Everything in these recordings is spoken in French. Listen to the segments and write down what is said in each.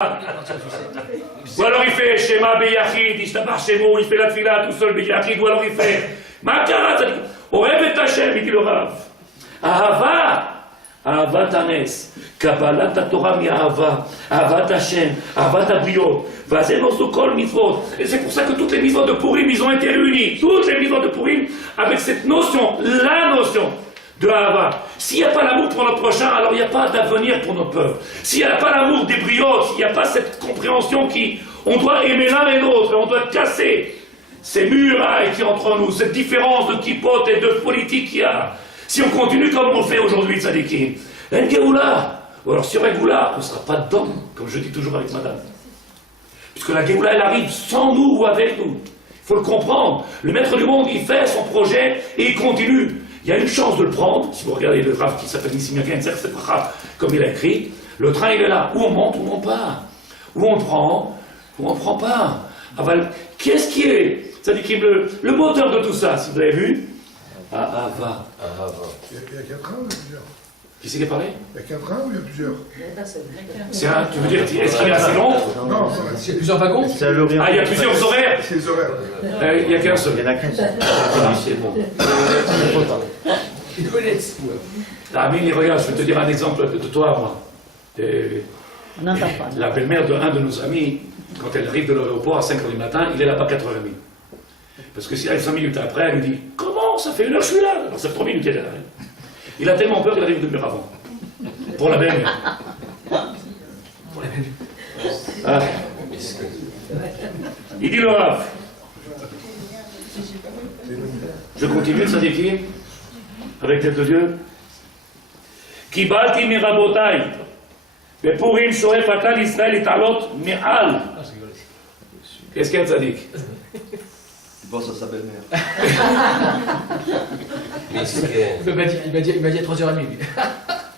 Ou alors il fait Shema Beyachid, Ishtabach Shemo, il fait la tfila tout seul Beyachid, ou alors il fait Makara, Orev et Hashem, il dit le Rav. Ahava, Ahavat Anes, Kabbalat Torah mi Ahava, Ahavat Hashem, Ahavat Abriot, Vazenos de Kol Mitzvot. Et c'est pour ça que toutes les mitzvot de Purim, ils ont été réunies. Toutes les mitzvot de Purim, avec cette notion, la notion de Ahava. S'il n'y a pas l'amour pour notre prochain, alors il n'y a pas d'avenir pour notre peuple. S'il n'y a pas l'amour des brioches, s'il n'y a pas cette compréhension on doit aimer l'un et l'autre, et on doit casser ces murailles qui entre nous, cette différence de kippot et de politique qu'il y a. Si on continue comme on le fait aujourd'hui, tzadikim, en Géoula, ou alors sur Géoula, on ne sera pas dedans, comme je dis toujours avec madame. Puisque la Géoula, elle arrive sans nous ou avec nous. Il faut le comprendre. Le maître du monde, il fait son projet et il continue. Il y a une chance de le prendre. Si vous regardez le Rav qui s'appelle Nissim Yakin, c'est pas Rav, comme il a écrit. Le train, il est là. Où on monte, où on monte pas. Où on prend, où on ne prend pas. Qu'est-ce qui est, c'est-à-dire le moteur de tout ça, si vous l'avez vu? Ahava. Il y a qu'un train ou il y a plusieurs? Qui c'est qui a parlé? Il y a qu'un train ou il y a plusieurs? C'est un, tu veux dire, est-ce qu'il est assez long? Non, il y a plusieurs wagons? Ah, il y a plusieurs horaires? c'est les horaires. Il n'y a qu'un seul. Il y en a qu'un seul. C'est bon. Une honnête. Ah, mais regarde, je vais te dire un exemple de toi, moi. On n'entend pas. La belle-mère d'un de nos amis, quand elle arrive de l'aéroport à 5h du matin, il est là-bas à 4h30. Parce que si elle 5 minutes après, elle lui dit « Comment? Ça fait 1 heure que je suis là !» Alors ça fait 3 minutes qu'elle est là. Il a tellement peur qu'il arrive de avant. Pour la belle-mère. Pour la belle. Ah. Il dit le Rav. Je continue, ça dit avec tête de Dieu. Kibalti mirabotai. Bepurim shoef akal Israël et alot me'al. Qu'est-ce qu'il y a de sadique? Il pense à sa belle-mère. Il m'a dit à 3h30.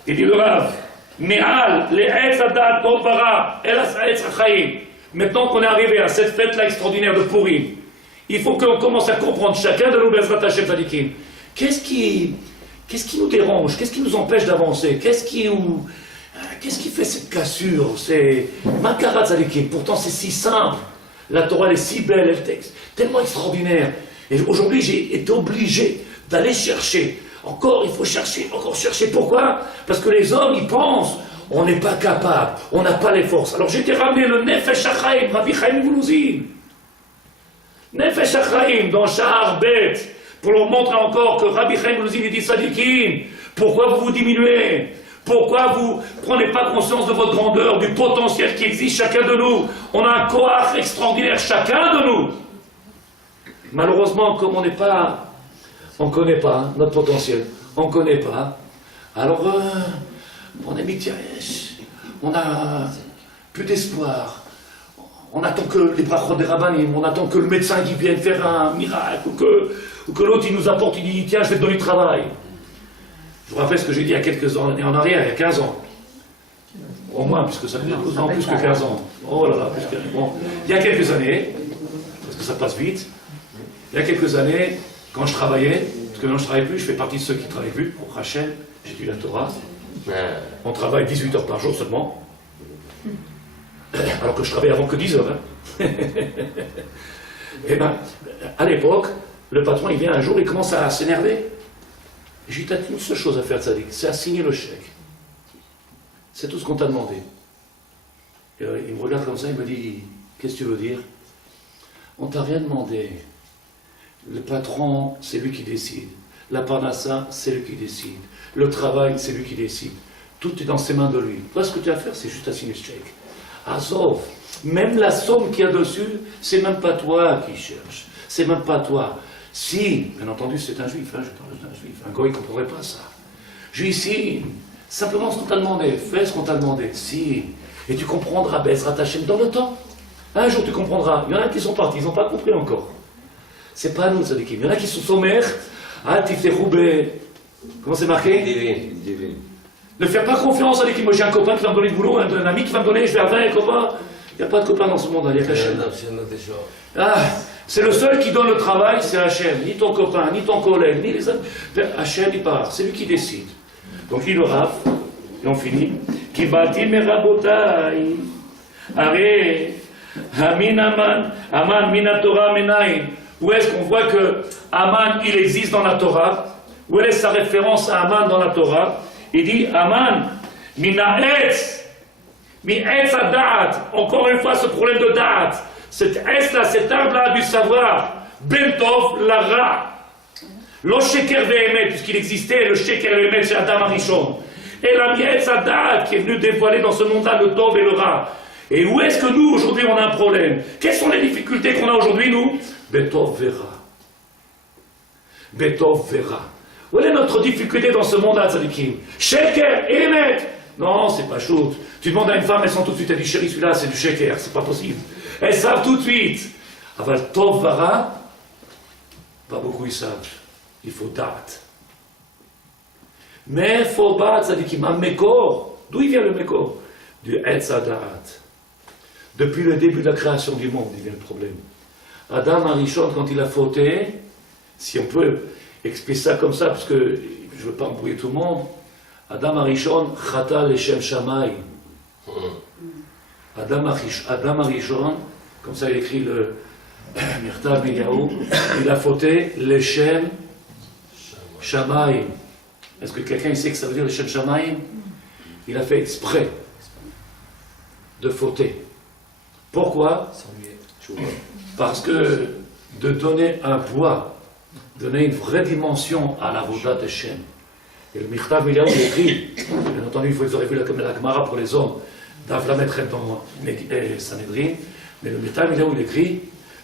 Il dit le Rav. Me'al le'etz adat tov bara el ha'etz ha'chaim. Maintenant qu'on est arrivé à cette fête-là extraordinaire de Purim, il faut qu'on commence à comprendre chacun de nous, Bezrat Hashem Tzadikim. Qu'est-ce qui nous dérange? Qu'est-ce qui nous empêche d'avancer? Qu'est-ce qui fait cette cassure? C'est Makara Tzadikim. Pourtant, c'est si simple. La Torah, elle est si belle, elle est tellement extraordinaire. Et aujourd'hui, j'ai été obligé d'aller chercher. Encore, il faut chercher, encore chercher. Pourquoi? Parce que les hommes, ils pensent, on n'est pas capable, on n'a pas les forces. Alors j'ai été ramener le Nefesh HaChaim, Rabbi Chaim Moulouzin. Nefesh HaChaim, dans Shahar Bet, pour leur montrer encore que Rabbi Chaim Moulouzin, il dit Sadikim, pourquoi vous vous diminuez? Pourquoi vous ne prenez pas conscience de votre grandeur, du potentiel qui existe chacun de nous? On a un koach extraordinaire, chacun de nous. Malheureusement, comme on ne connaît pas notre potentiel, on ne connaît pas, alors on est mityaresh, on n'a plus d'espoir, on attend que les brachot des rabbanim, on attend que le médecin qui vienne faire un miracle, ou que l'autre il nous apporte, il dit tiens je vais te donner du travail. Je vous rappelle ce que j'ai dit il y a quelques années en arrière, il y a 15 ans. Au moins, puisque ça fait plus que 15 ans. Oh là là, bon. Il y a quelques années, parce que ça passe vite, il y a quelques années, quand je travaillais, parce que maintenant je ne travaille plus, je fais partie de ceux qui ne travaillent plus, pour Rachel, j'étudie la Torah. On travaille 18 heures par jour seulement. Alors que je travaillais avant que 10 heures. Hein. Et bien, à l'époque, le patron, il vient un jour, il commence à s'énerver. J'ai dit, t'as une seule chose à faire, Tzadik, c'est à signer le chèque. C'est tout ce qu'on t'a demandé. Et il me regarde comme ça, il me dit, qu'est-ce que tu veux dire? On t'a rien demandé. Le patron, c'est lui qui décide. La parnassa, c'est lui qui décide. Le travail, c'est lui qui décide. Tout est dans ses mains de lui. Toi, ce que tu as à faire, c'est juste à signer le chèque. Azov, même la somme qu'il y a dessus, c'est même pas toi qui cherches. C'est même pas toi. Si, bien entendu, c'est un juif, hein, je parle d'un juif, un goy ne comprendrait pas ça. Je dis si, simplement ce qu'on t'a demandé, fais ce qu'on t'a demandé, si, et tu comprendras, Bezrat Hashem, dans le temps. Un jour tu comprendras, il y en a qui sont partis, ils n'ont pas compris encore. C'est pas nous, Tzadikim, il y en a qui sont sommaires, ah, tu fais rouber, comment c'est marqué? Divine. Ne faire pas confiance à l'équipe. Moi j'ai un copain qui va me donner le boulot, un ami qui va me donner, je vais avoir un copain. Il n'y a pas de copain dans ce monde, il n'y a qu'Hachem. Ah, c'est le seul qui donne le travail, c'est Hachem. Ni ton copain, ni ton collègue, ni les autres. Hachem, il part, c'est lui qui décide. Donc il le raf, et on finit. Qui bâtit mes rabotailles. Arrête. Amin Aman, Aman Minatora Menaïm. Où est-ce qu'on voit que Aman, il existe dans la Torah? Où est sa référence à Aman dans la Torah? Il dit Aman, Minaetz, Mi'etz Da'at. Encore une fois, ce problème de Da'at. Cet est-là, cet arbre-là du savoir. Bentov Lara. Lo Sheker Ve'emet, puisqu'il existait le Sheker Ve'emet chez Adam Arishon. Et la Mi'etz Da'at qui est venu dévoiler dans ce monde-là le Tov et le Ra. Et où est-ce que nous, aujourd'hui, on a un problème? Quelles sont les difficultés qu'on a aujourd'hui, nous? Betov Vera. Betov Vera. Où est notre difficulté dans ce monde-là, Tzadikim? Sheker, Emet. Non, c'est pas chaud. Tu demandes à une femme, elles sont tout de suite, elle dit, chérie, celui-là, c'est du Sheker, c'est pas possible. Elles savent tout de suite. Aval Tov Vera, pas beaucoup ils savent. Il faut date. Mais il faut pas, Tzadikim, un Mekor. D'où il vient le Mekor? Du Etz Da'at. Depuis le début de la création du monde, il vient le problème. Adam Arishon, quand il a fauté, si on peut expliquer ça comme ça, parce que je ne veux pas embrouiller tout le monde, Adam Arishon, Chata Leshem Shammai. Adam Arishon, comme ça il écrit le Mirtav Eliyahu, il a fauté Leshem Shammai. Est-ce que quelqu'un sait que ça veut dire Leshem Shammai? Il a fait exprès de fauter. Pourquoi? Parce que de donner un poids, donner une vraie dimension à la Vodat Hashem. Et le Mirtav Eliyahu écrit, bien entendu, vous aurez vu la Gemara pour les hommes, d'Avlamet dans Sanhedrin, mais le Mirtav Eliyahu écrit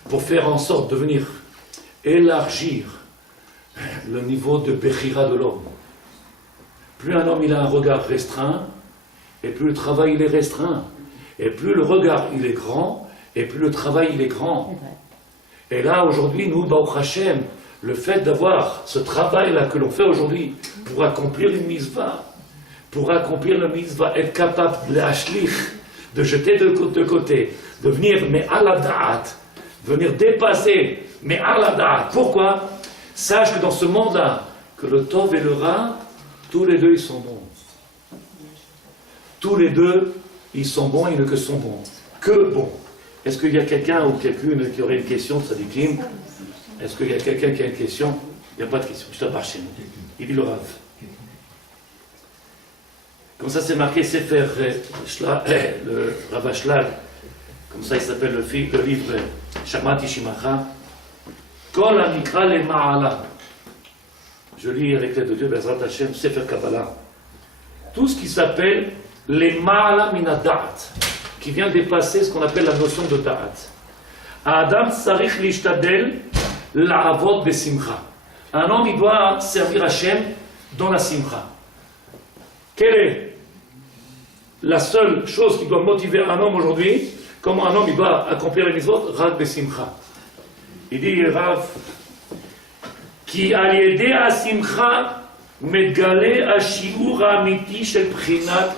pour faire en sorte de venir élargir le niveau de Bechira de l'homme. Plus un homme il a un regard restreint, et plus le travail il est restreint. Et plus le regard il est grand, et plus le travail il est grand. Et là aujourd'hui, nous, Baruch Hashem, le fait d'avoir ce travail-là que l'on fait aujourd'hui pour accomplir une mitzvah, être capable de l'ashlich, de jeter de côté, de venir, mais à la da'at, venir dépasser, mais à la da'at. Pourquoi? Sache que dans ce monde-là, que le Tov et le Ra, tous les deux ils sont bons. Tous les deux, ils sont bons, ils ne que sont bons. Que bons. Est-ce qu'il y a quelqu'un ou quelqu'une qui aurait une question, Tzadikim? Est-ce qu'il y a quelqu'un qui a une question? Il n'y a pas de question. Je t'appartiens chez nous. Il dit le Rav. Comme ça, c'est marqué Sefer le Rav Ashlag. Comme ça, il s'appelle le livre Shamati Shimacha. Kol Amikra le Ma'ala. Je lis avec l'aide de Dieu, Bezrat Hashem, Sefer Kabbalah. Tout ce qui s'appelle les Ma'ala Minadat, qui vient dépasser ce qu'on appelle la notion de Da'at. Adam Sarich Lishtadel La'avod Besimcha. Un homme, il doit servir Hashem dans la Simcha. Quelle est la seule chose qui doit motiver un homme aujourd'hui? Comment un homme il doit accomplir les mitzvot? Rak Besimcha. Il dit, Rav, Ki al-yedei ha-simcha megale ha-shi'ur ha-amiti shel bchinat.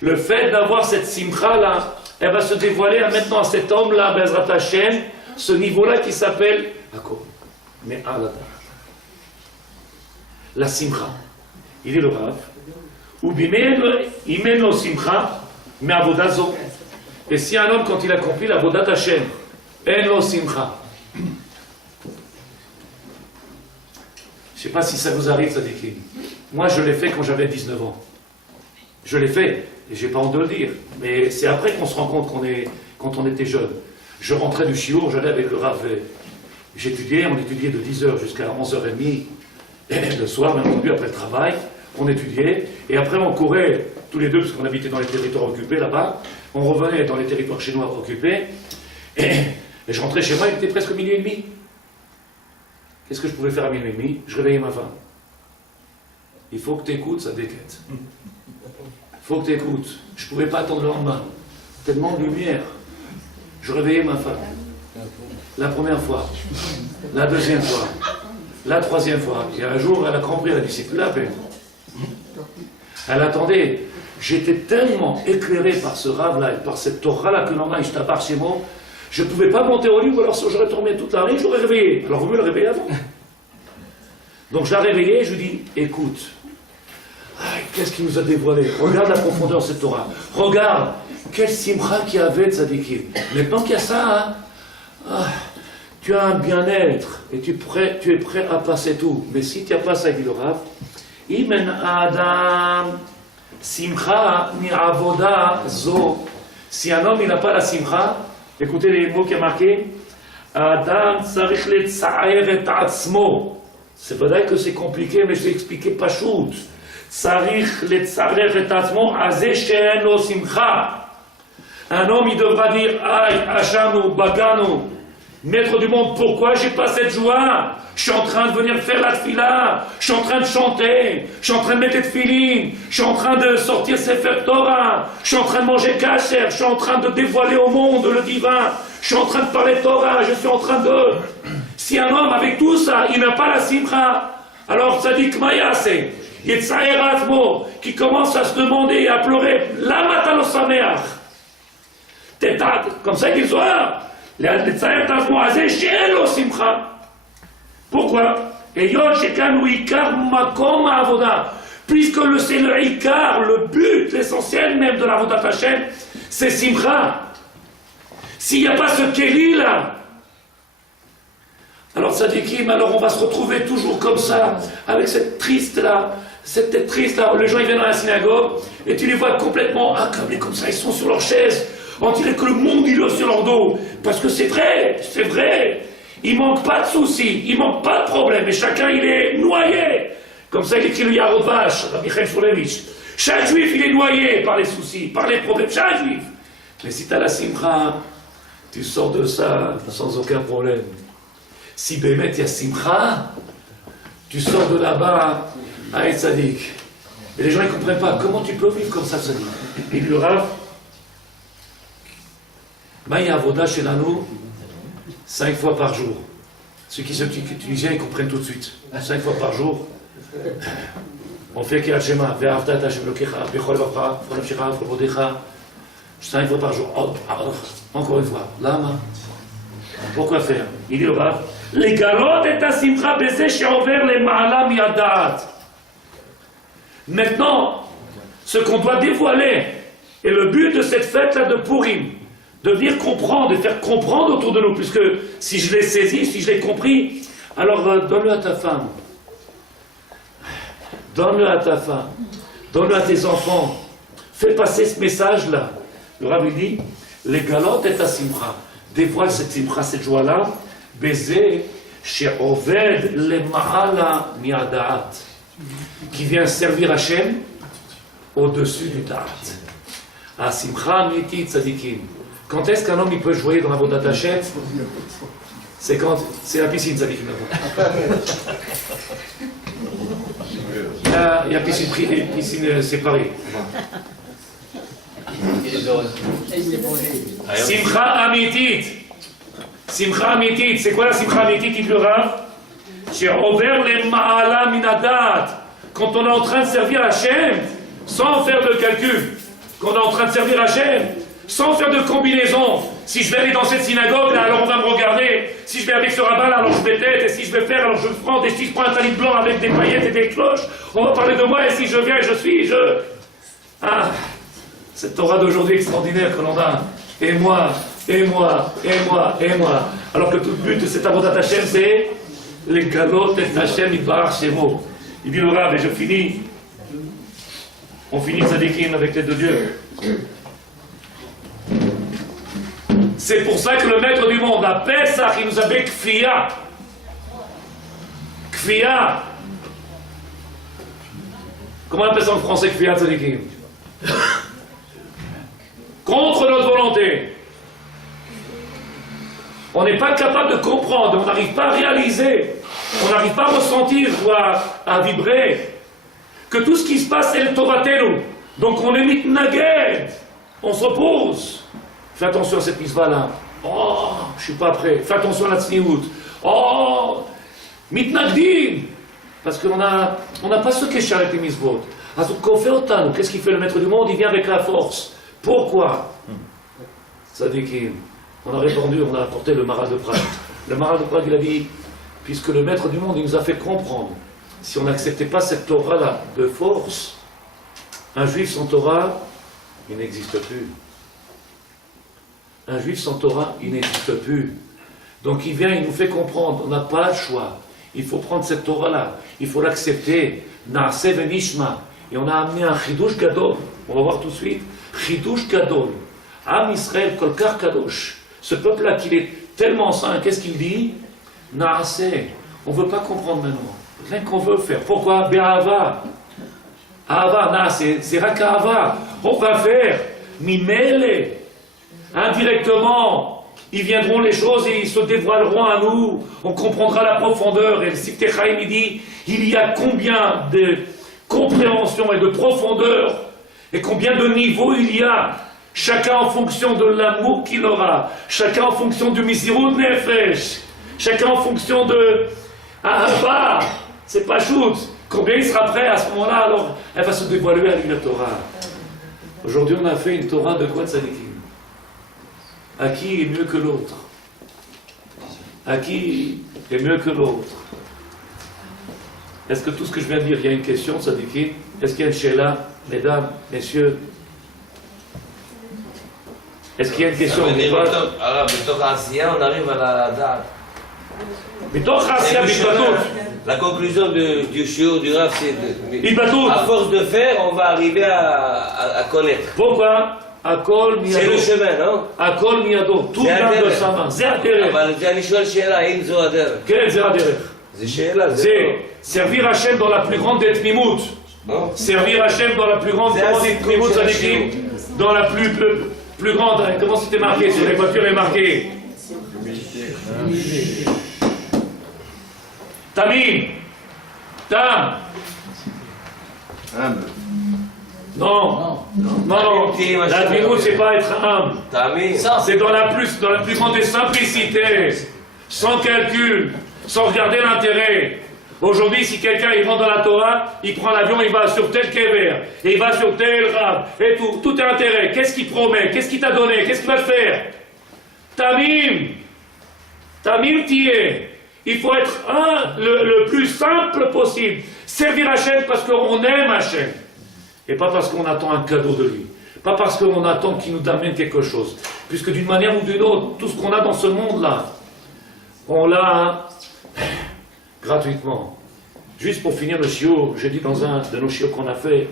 Le fait d'avoir cette simcha-là, elle va se dévoiler maintenant à cet homme-là, Bezrat Hashem, ce niveau-là qui s'appelle Akor. Mais Alada. La simcha. Il est le Rav. Ou bimeno simcha, mais avodazo. Et si un homme, quand il accomplit la vodat Hashem, en lo simcha. Je ne sais pas si ça vous arrive, ça décline. Moi, je l'ai fait quand j'avais 19 ans. Je l'ai fait, et je n'ai pas honte de le dire. Mais c'est après qu'on se rend compte quand on était jeune. Je rentrais du chiour, j'allais avec le Rav. J'étudiais, on étudiait de 10h jusqu'à 11h30 le soir, bien entendu, après le travail. On étudiait, et après on courait tous les deux, parce qu'on habitait dans les territoires occupés là-bas. On revenait dans les territoires chinois occupés. Et je rentrais chez moi, il était presque minuit et demi. Qu'est-ce que je pouvais faire à minuit et demi? Je réveillais ma femme. Il faut que tu écoutes, ça déquête. Il faut que tu écoutes. Je ne pouvais pas attendre le lendemain. Tellement de lumière. Je réveillais ma femme. La première fois. La deuxième fois. La troisième fois. Et un jour, elle a compris, elle a dit, c'est plus la peine. Elle attendait. J'étais tellement éclairé par ce rave-là et par cette Torah-là que l'on a, je t'apparts chez moi. Je ne pouvais pas monter au lit, ou alors j'aurais tourné toute la nuit, j'aurais réveillé. Alors, vous me le réveiller avant. Donc, je la réveillais et je lui dis, écoute, Qu'est-ce qu'il nous a dévoilé? Regarde la profondeur de cette Torah. Regarde, quel simcha qu'il y avait, tzadikim. Maintenant qu'il y a ça, tu as un bien-être et tu es prêt à passer tout. Mais si tu n'as pas ça, dit le Rav, Imen Adam Simcha mi avoda zo. Si un homme il n'a pas la simcha, écoutez les mots qui a marqué, Adam tzarich letzaer et atzmo. C'est vrai que c'est compliqué, mais je vais expliquer pas shoot. Tzarich letzaer et atzmo azeh she'en lo simcha. Un homme il devra dire, aïe, achanu, baganu. Maître du monde, pourquoi j'ai pas cette joie? Je suis en train de venir faire la tfila, je suis en train de chanter, je suis en train de mettre des tfilines, je suis en train de sortir Sefer Torah, je suis en train de manger kasher, je suis en train de dévoiler au monde le divin, je suis en train de parler Torah, je suis en train de... Si un homme avec tout ça, il n'a pas la simcha, alors ça dit Kmaya c'est Yetzaer Atmo, qui commence à se demander et à pleurer, Lama talo sameach. Comme ça il dit le soir. Pourquoi? Puisque c'est le ikar, le but, l'essentiel même de la Avodat Hashem, c'est simcha. S'il n'y a pas ce keli là, alors tzadikim, alors on va se retrouver toujours comme ça, avec cette triste là, cette tête triste là, les gens ils viennent dans la synagogue, et tu les vois complètement accablés comme ça, ils sont sur leur chaise. On dirait que le monde il est sur leur dos. Parce que c'est vrai. Il manque pas de soucis, il manque pas de problèmes. Et chacun il est noyé. Comme ça il écrit le Yarod Vash, Michael Shulevich. Chaque juif il est noyé par les soucis, par les problèmes. Chaque juif. Mais si tu as la simcha, tu sors de ça sans aucun problème. Si Bémet il y a simcha, tu sors de là-bas à être sadique. Et les gens ils comprennent pas. Comment tu peux vivre comme ça, sadique? Et le Rav, Maïa Avoda chez Nanou, 5 fois par jour. Ceux qui sont tunisiens, ils comprennent tout de suite. 5 fois par jour. On fait Kirat Shema, Ve'avta et Hashem Elokecha, Bechol Vavcha, V'Nafshecha, V'Vodecha. 5 fois par jour. Encore une fois. Lama. Pourquoi faire? Il dit au Rav, les galot et ta simcha beze she'over les ma'ala mi'adat. Maintenant, ce qu'on doit dévoiler, et le but de cette fête-là de Purim, de venir comprendre, de faire comprendre autour de nous, puisque si je l'ai saisi, si je l'ai compris, alors donne-le à ta femme, donne-le à ta femme, donne-le à tes enfants, fais passer ce message-là. Le Rav lui dit, les galotes et ta simcha, dévoile cette simcha, cette joie-là, baiser chez Oved le ma'ala mi'adaat, qui vient servir Hachem au-dessus du da'at. Ah, simcha miti tzadikim. Quand est-ce qu'un homme il peut jouer dans la Avodat Hashem? C'est quand c'est la piscine, ça dit. Il y a piscine privée, piscine séparée. Simcha amitit. Simcha amitit. C'est quoi la simcha amitit, dit le Rav? Chez Over les ma'ala minadat. Quand on est en train de servir Hachem, sans faire de calcul, quand on est en train de servir Hachem, sans faire de combinaison. Si je vais aller dans cette synagogue, là, alors on va me regarder. Si je vais avec ce rabbin, là, alors je vais tête. Et si je vais faire, alors je prends. Et si je prends un talit blanc avec des paillettes et des cloches, on va parler de moi. Et si je viens, Ah, cette Torah d'aujourd'hui extraordinaire que l'on a. Et moi. Alors que tout le but de cette Avodat Hashem, c'est les galotes et Hashem Yitbarach Shemo. Il dit le Rav, et je finis. On finit Tzadikim avec l'aide de Dieu. C'est pour ça que le maître du monde, à Pesach, il nous appelle Kfia. Kfia. Comment on appelle ça en français, Kfia Tzadikim? Contre notre volonté. On n'est pas capable de comprendre, on n'arrive pas à réaliser, on n'arrive pas à ressentir ou à vibrer que tout ce qui se passe, c'est le Toratenu. Donc on est mitnaged, on s'oppose. Fais attention à cette mitzvah-là. Oh, je suis pas prêt. Fais attention à la tzniut. Oh, mitnagdim. Parce qu'on n'a pas ce qu'est avec les mitzvot. Qu'est-ce qu'il fait le maître du monde? Il vient avec la force. Pourquoi? Tzadikim. On a répondu, on a apporté le Maral de Prague. Le Maral de Prague, il a dit, puisque le maître du monde, il nous a fait comprendre, si on n'acceptait pas cette Torah-là de force, Un juif sans Torah, il n'existe plus. Un juif sans Torah, il n'existe plus. Donc il vient, il nous fait comprendre, on n'a pas le choix. Il faut prendre cette Torah-là, il faut l'accepter. Naaseh venishma. Et on a amené un chidush gadol. On va voir tout de suite. Chidush gadol. Am Israël kolkar kadosh. Ce peuple-là, qu'il est tellement saint, qu'est-ce qu'il dit? Naaseh. On ne veut pas comprendre maintenant. Rien qu'on veut faire. Pourquoi? Be'ava. Ava, Naaseh. C'est Rakava. On va faire. Mimele. Indirectement. Ils viendront les choses et ils se dévoileront à nous. On comprendra la profondeur. Et le Siftei Chaim, il dit, il y a combien de compréhension et de profondeur et combien de niveaux il y a. Chacun en fonction de l'amour qu'il aura. Chacun en fonction du Misirut Nefesh. Chacun en fonction de Ahava. C'est pas shoot. Combien il sera prêt à ce moment-là, alors elle va se dévoiler avec la Torah. Aujourd'hui, on a fait une Torah de quoi, tzadikim? À qui est mieux que l'autre? À qui est mieux que l'autre? Est-ce que tout ce que je viens de dire, il y a une question, tzadikim? Est-ce qu'il y a une sheila, mesdames, messieurs? Est-ce qu'il y a une question? Alors, בתוך העשייה, on arrive à la date. מתוך העשייה, בהתבטאות. La conclusion du shiur du Rav, c'est התבטאות. à force de faire, on va arriver à connaître. pourquoi? הכל C'est le מידו. chemin, non? הכל מידו. tout זה vient de הדרך. sa main. זה הדרך. אבל אני שואל שאלה, האם זו הדרך? כן, זה הדרך. זה שאלה, זה C'est servir Hachem dans la plus grande des tmimut. לא. Servir Hachem dans la plus grande C'est des assez tmimut, cool, c'est tzadikim. Dans la plus grande. Comment c'était marqué? Sur les voitures est marqué. Tamim. Tam. Humble. Non. Non. La tmimut, c'est pas être humble. תאמין. C'est dans la plus grande des simplicités, sans calcul, sans regarder l'intérêt. Aujourd'hui, si quelqu'un il rentre dans la Torah, il prend l'avion, il va sur tel kever, et il va sur tel rab, et tout est intérêt. Qu'est-ce qu'il promet? Qu'est-ce qu'il t'a donné? Qu'est-ce qu'il va te faire? Tamim tié. Il faut être le plus simple possible. Servir Hachem parce qu'on aime Hachem. Et pas parce qu'on attend un cadeau de lui. Pas parce qu'on attend qu'il nous amène quelque chose. Puisque d'une manière ou d'une autre, tout ce qu'on a dans ce monde-là, on l'a gratuitement. Juste pour finir le shiur, j'ai dit dans un de nos shiurs qu'on a fait,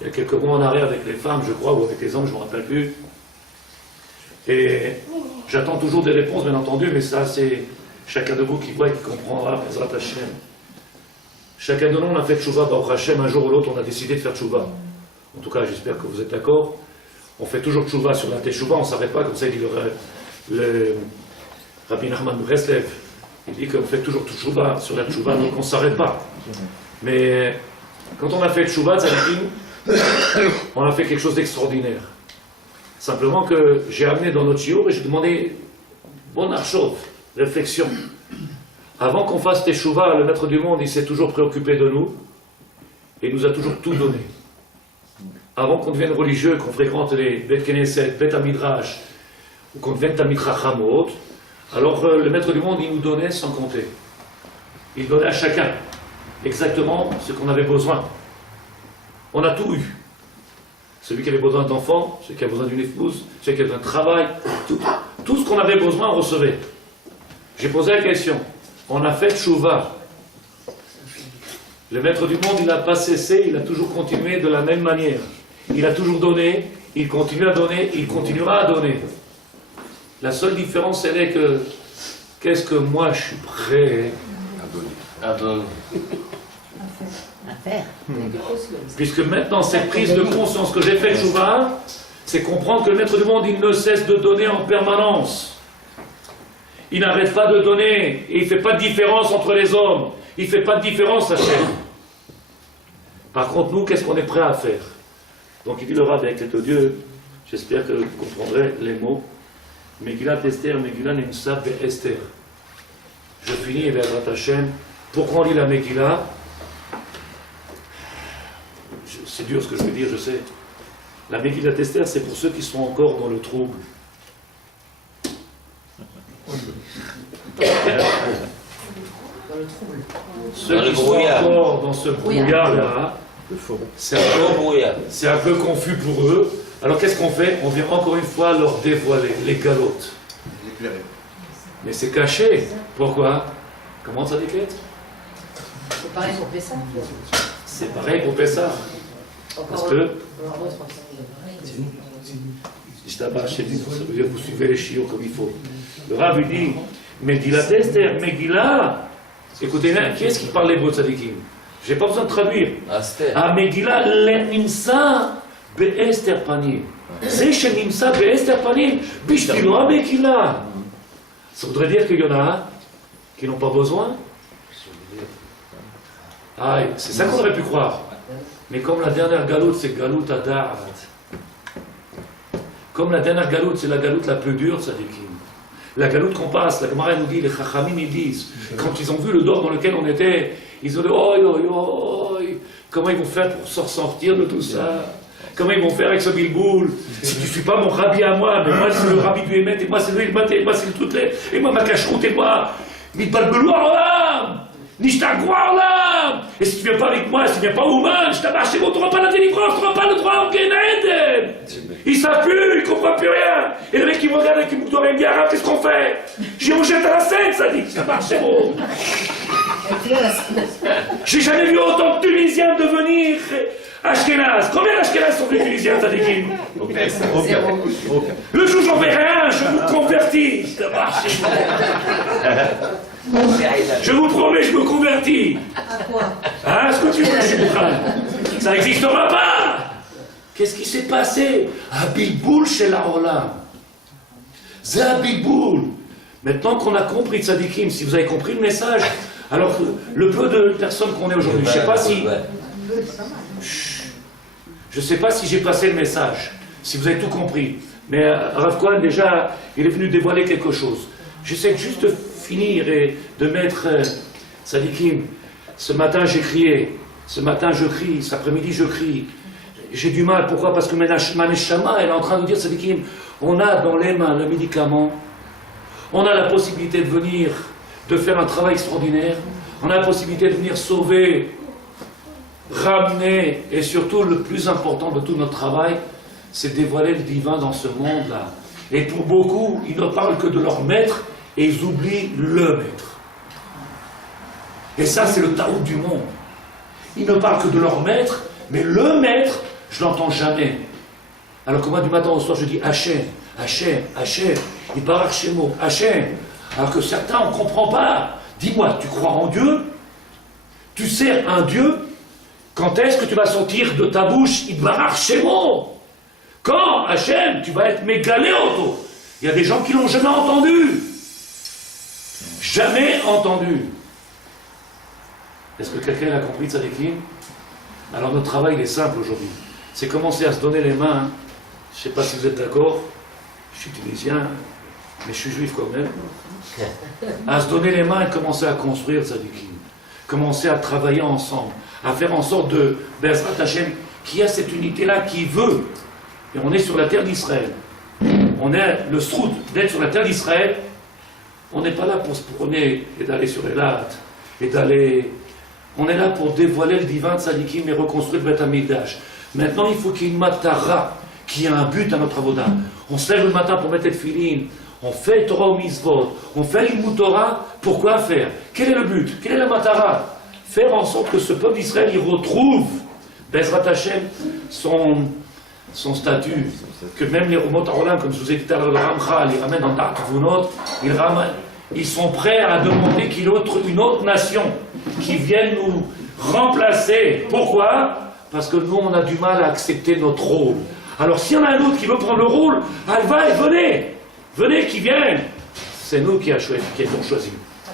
il y a quelques mois en arrière avec les femmes, je crois, ou avec les hommes, je ne me rappelle plus. Et j'attends toujours des réponses, bien entendu, mais ça, c'est chacun de vous qui voit et qui comprendra, Bezrat Hashem. Chacun de nous, on a fait tchouva, Baruch Hashem, un jour ou l'autre, on a décidé de faire tchouva. En tout cas, j'espère que vous êtes d'accord. On fait toujours tchouva sur la teshuva, on ne s'arrête pas, comme ça il dit le Rabbi Nachman de Breslev. Il dit qu'on fait toujours tchouva sur la tchouva, donc on ne s'arrête pas. Mais quand on a fait tchouva, on a fait quelque chose d'extraordinaire. Simplement que j'ai amené dans notre shiur et j'ai demandé, bon archov, réflexion. Avant qu'on fasse teshuva, le maître du monde, il s'est toujours préoccupé de nous et il nous a toujours tout donné. Avant qu'on devienne religieux, qu'on fréquente les Bet Knesset, Bet Amidrash, ou qu'on devienne Tamid Chachamot, alors le maître du monde, il nous donnait sans compter. Il donnait à chacun exactement ce qu'on avait besoin. On a tout eu. Celui qui avait besoin d'enfants, celui qui avait besoin d'une épouse, celui qui avait besoin de travail, tout ce qu'on avait besoin, on recevait. J'ai posé la question. On a fait tchouva. Le maître du monde, il n'a pas cessé, il a toujours continué de la même manière. Il a toujours donné, il continue à donner, il continuera à donner. La seule différence, elle est que, qu'est-ce que moi je suis prêt à donner? À faire. Puisque maintenant, cette prise de conscience que j'ai fait tchouva, c'est comprendre que le maître du monde, il ne cesse de donner en permanence. Il n'arrête pas de donner, et il ne fait pas de différence entre les hommes. Il ne fait pas de différence, Hachem. Par contre, nous, qu'est-ce qu'on est prêt à faire? Donc il dit le Rav avec l'aide de Dieu, j'espère que vous comprendrez les mots. Megillat Esther, Megillah Nemsa Esther. Je finis avec Hachem. Pourquoi on lit la Megillah? C'est dur ce que je veux dire, je sais. La Megillat Esther, c'est pour ceux qui sont encore dans le trouble. Ceux qui sont encore dans ce brouillard-là, C'est un peu confus pour eux. Alors qu'est-ce qu'on fait? On vient encore une fois leur dévoiler les galotes. Mais c'est caché. Pourquoi? Comment ça déclare? C'est pareil pour Pessah. C'est pareil pour Pessah. Parce que ça veut dire que vous suivez les chiots comme il faut. Le Rav lui dit, Megillat Esther, Megillah. Écoutez, qui est-ce qui parle l'hébreu de Tzadikim? J'ai pas besoin de traduire. Ah, Megillah Nimsa Be'Esther Panim. C'est chez Nimsa Be'Esther Panim. Bishvilo Megillah. Ça voudrait dire qu'il y en a qui n'ont pas besoin. Ah, c'est ça qu'on aurait pu croire. Mais comme la dernière galoute, c'est galoute à Da'at. Comme la dernière galoute, c'est la galoute la plus dure, Tzadikim. La galoute qu'on passe, la Gemara nous dit, les Chachamim ils disent, quand ils ont vu le dor dans lequel on était, ils ont dit, oi, oi, oi, comment ils vont faire pour s'en sortir de tout ça? Comment ils vont faire avec ce bilboul? Si tu ne suis pas mon rabbi à moi, mais moi c'est le rabbi du Hémet, et moi c'est le Hémet, et moi c'est le toutes les, et moi ma cacheroute, et moi, mitbalbelou olam, nishtagou olam. Et si tu viens pas avec moi, si tu viens pas Ouman, je t'amarche, tu n'auras pas la délivrance, tu n'auras pas le droit au Gan Eden. Ils savent plus, ils comprennent plus rien. Et le mec qui me regarde et qui me dit arabe, qu'est-ce qu'on fait? J'ai on jette à la scène, ça dit, ça marche, c'est bon. J'ai jamais vu autant de Tunisiens devenir Ashkenaz. Combien d'Ashkenaz sont venus Tunisiens, ça dit? Le jour où j'en verrai un, je vous convertis. Ça marche, c'est bon. Je vous promets, je me convertis. À quoi? Hein, ce que tu veux, je suis ça n'existera pas. Qu'est-ce qui s'est passé? Un bilboul chez la Olam. C'est un bilboul. Maintenant qu'on a compris Tzadikim, si vous avez compris le message, alors le peu de personnes qu'on est aujourd'hui, je ne sais pas si... Je ne sais pas si j'ai passé le message, si vous avez tout compris. Mais Rav Cohen, déjà, il est venu dévoiler quelque chose. J'essaie juste de finir et de mettre Tzadikim. Ce matin, j'ai crié. Ce matin, je crie. Cet après-midi, je crie. J'ai du mal. Pourquoi? Parce que ma neshama, elle est en train de dire, Tzadikim, on a dans les mains le médicament. On a la possibilité de venir, de faire un travail extraordinaire. On a la possibilité de venir sauver, ramener, et surtout le plus important de tout notre travail, c'est dévoiler le divin dans ce monde-là. Et pour beaucoup, ils ne parlent que de leur maître et ils oublient le maître. Et ça, c'est le taout du monde. Ils ne parlent que de leur maître, mais le maître, je l'entends jamais. Alors que moi, du matin au soir, je dis Hachem, Hachem, Hachem, il parle Hachem, Hachem. Alors que certains, on ne comprend pas. Dis-moi, tu crois en Dieu? Tu sers un Dieu? Quand est-ce que tu vas sortir de ta bouche Idbarach Shemo? Quand, Hachem, tu vas être mégaléoto? Il y a des gens qui l'ont jamais entendu. Jamais entendu. Est-ce que quelqu'un a compris Tzadikim? Alors notre travail il est simple aujourd'hui. C'est commencer à se donner les mains. Je ne sais pas si vous êtes d'accord. Je suis tunisien, mais je suis juif quand même. À se donner les mains et commencer à construire Tzadikim. Commencer à travailler ensemble. À faire en sorte de Bezrat Hashem, qui a cette unité-là, qui veut. Et on est sur la terre d'Israël. On est le srout d'être sur la terre d'Israël. On n'est pas là pour se promener et d'aller sur Elat et d'aller... On est là pour dévoiler le divin Tzadikim et reconstruire le Beth Amikdash. Maintenant, il faut qu'il y ait une matara, qu'il y ait un but à notre avoda. On se lève le matin pour mettre le filin, on fait le Torah au Mitzvot, on fait l'Ilmut Torah. Pourquoi faire? Quel est le but? Quelle est la matara? Faire en sorte que ce peuple d'Israël, il retrouve Bezrat Hashem, son statut, que même les Romot Haolam, comme je vous ai dit tout à l'heure, le Ramchal, ils ramènent dans Da'at Vunot, ils sont prêts à demander qu'il y ait une autre nation qui vienne nous remplacer. Pourquoi? Parce que nous, on a du mal à accepter notre rôle. Alors s'il y en a un autre qui veut prendre le rôle, allez, venez, venez, qui vienne. C'est nous qui avons choisi.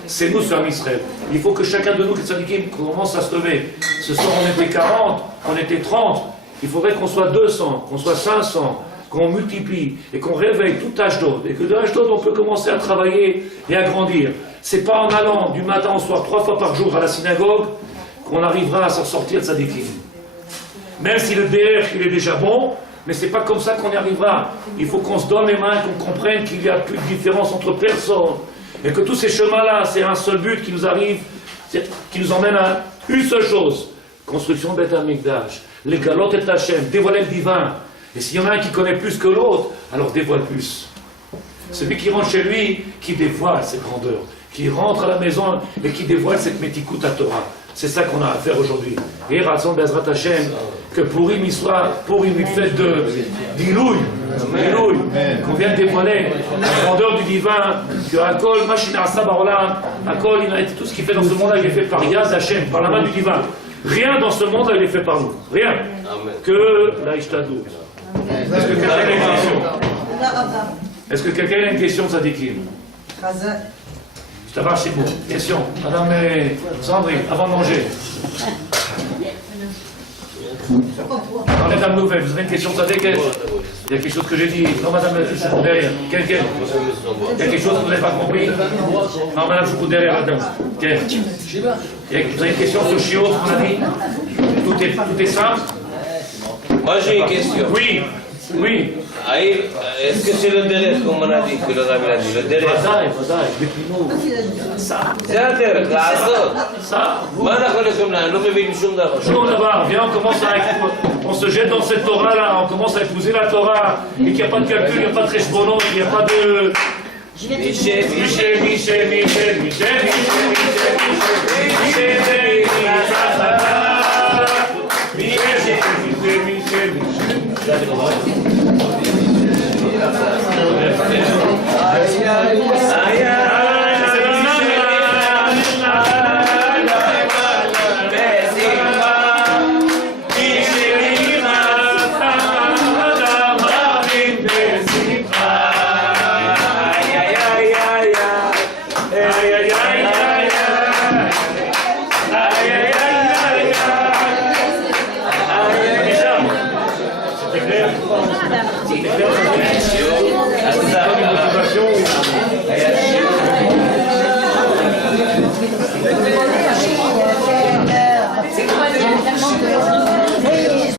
C'est nous sur Israël. Il faut que chacun de nous, qui Tzadikim, commence à se lever. Ce soir, on était 40, on était 30. Il faudrait qu'on soit 200, qu'on soit 500, qu'on multiplie et qu'on réveille tout Ashdod. Et que de Ashdod, on peut commencer à travailler et à grandir. C'est pas en allant du matin au soir 3 fois par jour à la synagogue qu'on arrivera à s'en sortir de Tzadikim. Même si le DR, il est déjà bon, mais c'est pas comme ça qu'on y arrivera. Il faut qu'on se donne les mains et qu'on comprenne qu'il n'y a plus de différence entre personnes. Et que tous ces chemins-là, c'est un seul but qui nous arrive, qui nous emmène à une seule chose. construction de Beth Amikdash, les galotes et Hachem, dévoiler le divin. Et s'il y en a un qui connaît plus que l'autre, alors dévoile plus. Celui qui rentre chez lui, qui dévoile cette grandeur, qui rentre à la maison et qui dévoile cette Metikut à Torah. C'est ça qu'on a à faire aujourd'hui. Et Ratzon Bezrat Hashem, que Purim y soit, Purim une fête de Dilouï, qu'on vient de dévoiler la grandeur du divin, que Akol, Machina Sabarolam, Akol, tout ce qu'il fait dans ce monde-là, il est fait par Yaz Hashem, par la main du divin. Rien dans ce monde-là, il est fait par nous. Rien. Que la Ishtadou. Est-ce que quelqu'un a une question? Est-ce que quelqu'un a une question, Sadikim? Je t'avais chez vous. Question. Madame Sandrine, avant de manger. Non, Madame Nouvelle, vous avez une question, Sadiq? Il y a quelque chose que j'ai dit. Non, Madame, je vous derrière. Quelqu'un? Il y a quelque chose que vous n'avez pas compris? Non, Madame, je vous derrière, Madame. Vous avez une question sur Chiot, mon ami? Tout est simple? Moi j'ai une question. Oui. Oui. Est-ce que c'est le derrière, comme on a dit, que le Rabbi a dit? Le derrière. זה הדרך, לעשות. מה אנחנו הולכים לה? אני לא מבין שום דבר. שום דבר. Viens, on se jette dans cette Torah-là, on commence à épouser la Torah, et qu'il n'y a pas de calcul, il n'y a pas de cheshbonot, il n'y a pas de...